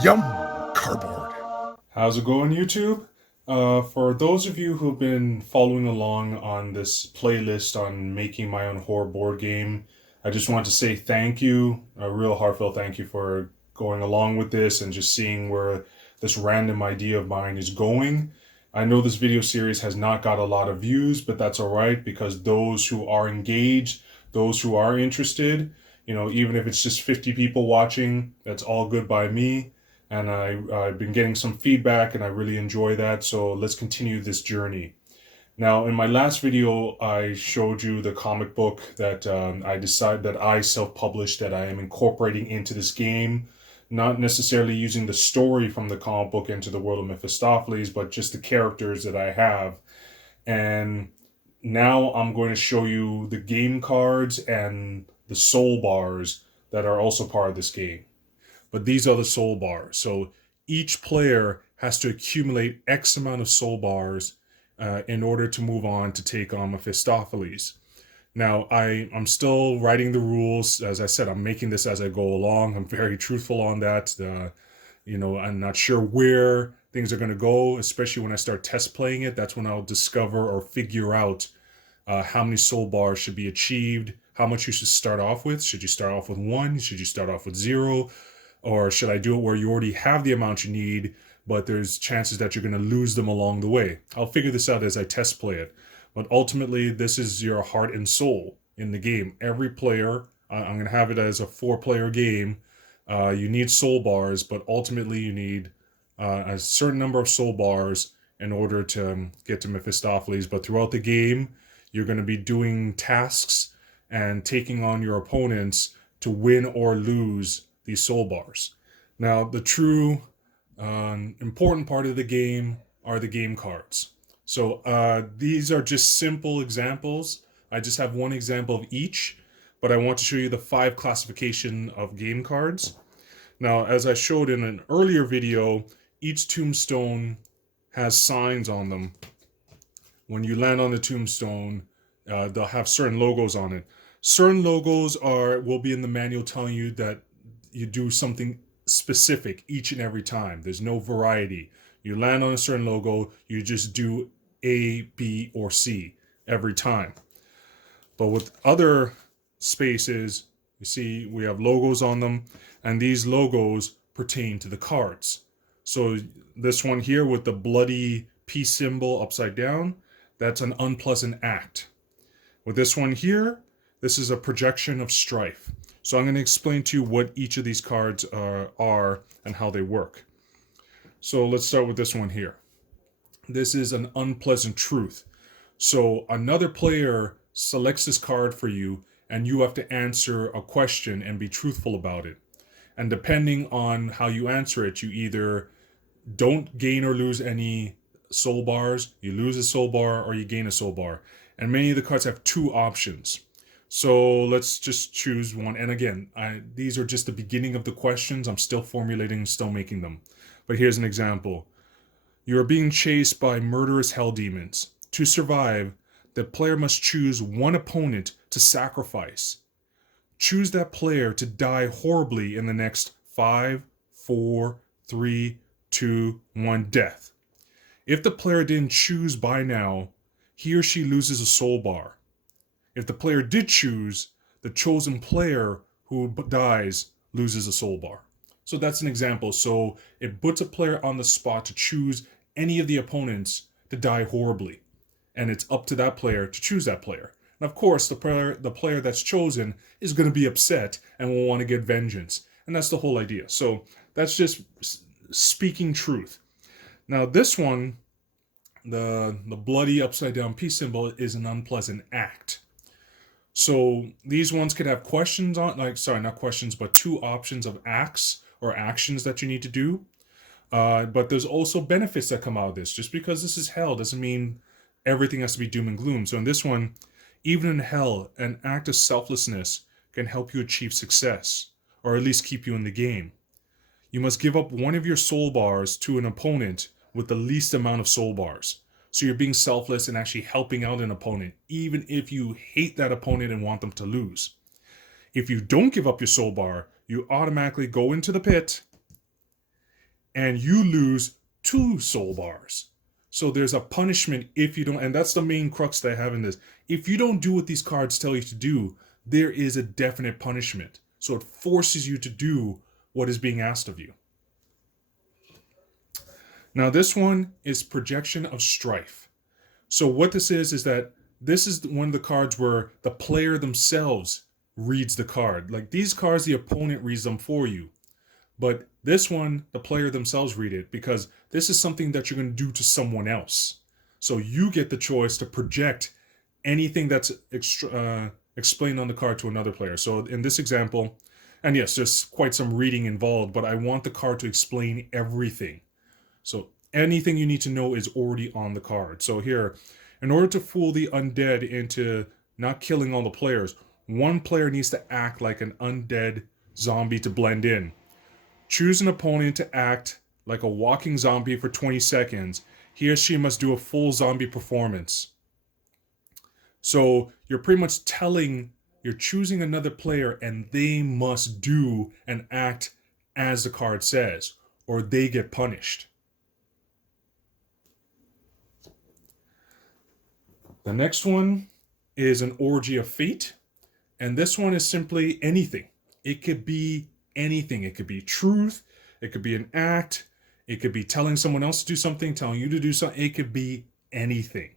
Yum! Cardboard. How's it going, YouTube? For those of you who've been following along on this playlist on making my own horror board game, I just want to say thank you, a real heartfelt thank you for going along with this and just seeing where this random idea of mine is going. I know this video series has not got a lot of views, but that's all right because those who are engaged, those who are interested, even if it's just 50 people watching, that's all good by me, and I've been getting some feedback and I really enjoy that. So let's continue this journey. Now, in my last video, I showed you the comic book that I decided that I self-published that I am incorporating into this game, not necessarily using the story from the comic book into the world of Mephistopheles, but just the characters that I have. And now I'm going to show you the game cards and the soul bars that are also part of this game, but these are the soul bars. So each player has to accumulate X amount of soul bars in order to move on to take on Mephistopheles. Now, I'm still writing the rules. As I said, I'm making this as I go along. I'm very truthful on that. I'm not sure where things are going to go, especially when I start test playing it. That's when I'll discover or figure out how many soul bars should be achieved, how much you should start off with. Should you start off with one? Should you start off with zero? Or should I do it where you already have the amount you need, but there's chances that you're going to lose them along the way? I'll figure this out as I test play it. But ultimately, this is your heart and soul in the game. Every player, I'm going to have it as a 4-player game. You need soul bars, but ultimately you need a certain number of soul bars in order to get to Mephistopheles. But throughout the game, you're going to be doing tasks and taking on your opponents to win or lose these soul bars. Now, the true important part of the game are the game cards. So these are just simple examples. I just have one example of each, but I want to show you the 5 classification of game cards. Now, as I showed in an earlier video, each tombstone has signs on them. When you land on the tombstone, they'll have certain logos on it. Certain logos will be in the manual telling you that you do something specific each and every time. There's no variety. You land on a certain logo, you just do A, B, or C every time. But with other spaces, you see we have logos on them, and these logos pertain to the cards. So this one here with the bloody peace symbol upside down, that's an unpleasant act. With this one here, this is a projection of strife. So I'm going to explain to you what each of these cards are and how they work. So let's start with this one here. This is an unpleasant truth. So another player selects this card for you, and you have to answer a question and be truthful about it. And depending on how you answer it, you either don't gain or lose any soul bars, you lose a soul bar, or you gain a soul bar. And many of the cards have 2 options. So let's just choose one. And again, these are just the beginning of the questions. I'm still formulating, still making them. But here's an example. You are being chased by murderous hell demons. To survive, the player must choose one opponent to sacrifice. Choose that player to die horribly in the next 5, 4, 3, 2, 1 death. If the player didn't choose by now, he or she loses a soul bar. If the player did choose, the chosen player who dies loses a soul bar. So that's an example. So it puts a player on the spot to choose any of the opponents to die horribly. And it's up to that player to choose that player. And of course, the player that's chosen is going to be upset and will want to get vengeance. And that's the whole idea. So that's just speaking truth. Now this one, the bloody upside down peace symbol, is an unpleasant act. So these ones could have questions on, not questions, but 2 options of acts or actions that you need to do. But there's also benefits that come out of this. Just because this is hell doesn't mean everything has to be doom and gloom. So in this one, even in hell, an act of selflessness can help you achieve success, or at least keep you in the game. You must give up one of your soul bars to an opponent with the least amount of soul bars. So you're being selfless and actually helping out an opponent, even if you hate that opponent and want them to lose. If you don't give up your soul bar, you automatically go into the pit and you lose 2 soul bars. So there's a punishment if you don't, and that's the main crux that I have in this. If you don't do what these cards tell you to do, there is a definite punishment. So it forces you to do what is being asked of you. Now this one is Projection of Strife. So what this is that this is one of the cards where the player themselves reads the card. Like these cards, the opponent reads them for you. But this one, the player themselves read it because this is something that you're going to do to someone else. So you get the choice to project anything that's explained on the card to another player. So in this example, and yes, there's quite some reading involved, but I want the card to explain everything. So anything you need to know is already on the card. So here, in order to fool the undead into not killing all the players, one player needs to act like an undead zombie to blend in. Choose an opponent to act like a walking zombie for 20 seconds. He or she must do a full zombie performance. So you're pretty much you're choosing another player and they must do and act as the card says, or they get punished. The next one is an Orgy of Fate, and this one is simply anything. It could be anything. It could be truth, it could be an act, it could be telling someone else to do something, telling you to do something. It could be anything.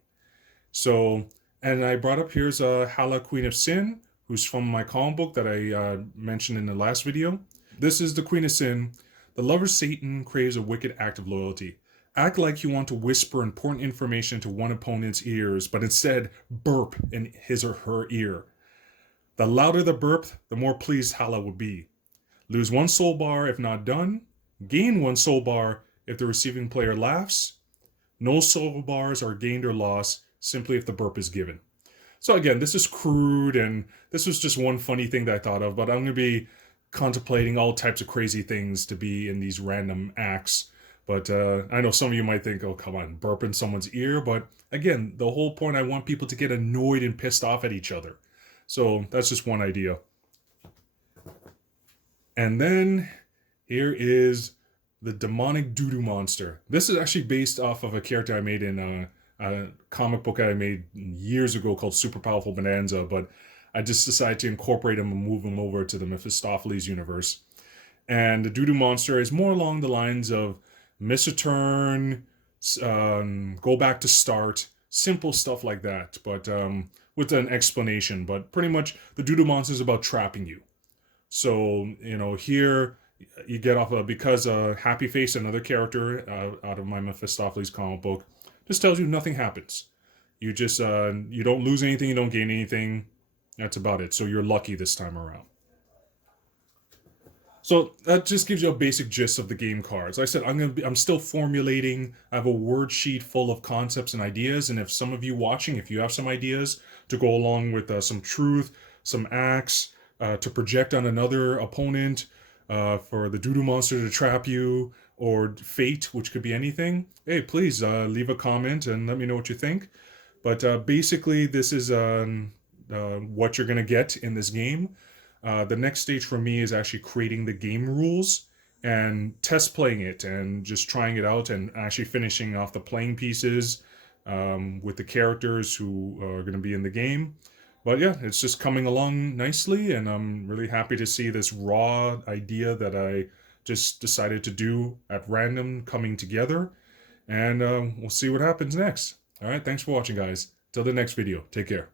So, and I brought up here's Hala, Queen of Sin, who's from my comic book that I mentioned in the last video. This is the Queen of Sin. The lover Satan craves a wicked act of loyalty. Act like you want to whisper important information to one opponent's ears, but instead burp in his or her ear. The louder the burp, the more pleased Hala would be. Lose 1 soul bar if not done. Gain 1 soul bar if the receiving player laughs. No soul bars are gained or lost simply if the burp is given. So again, this is crude and this was just one funny thing that I thought of, but I'm going to be contemplating all types of crazy things to be in these random acts. But I know some of you might think, oh, come on, burp in someone's ear. But again, the whole point, I want people to get annoyed and pissed off at each other. So that's just one idea. And then here is the demonic doo-doo monster. This is actually based off of a character I made in a comic book I made years ago called Super Powerful Bonanza, but I just decided to incorporate him and move him over to the Mephistopheles universe. And the doo-doo monster is more along the lines of miss a turn, go back to start, simple stuff like that, but with an explanation. But pretty much the doo-doo monster is about trapping you. So, here you get off because Happy Face, another character out of my Mephistopheles comic book, just tells you nothing happens. You just, you don't lose anything, you don't gain anything. That's about it. So you're lucky this time around. So that just gives you a basic gist of the game cards. Like I said, I'm still formulating. I have a word sheet full of concepts and ideas. And if some of you watching, if you have some ideas to go along with some truth, some acts, to project on another opponent, for the doo-doo monster to trap you, or fate, which could be anything, hey, please leave a comment and let me know what you think. But basically, this is what you're going to get in this game. The next stage for me is actually creating the game rules and test playing it and just trying it out and actually finishing off the playing pieces with the characters who are going to be in the game. But yeah, it's just coming along nicely, and I'm really happy to see this raw idea that I just decided to do at random coming together. And we'll see what happens next. All right, thanks for watching, guys. Till the next video, take care.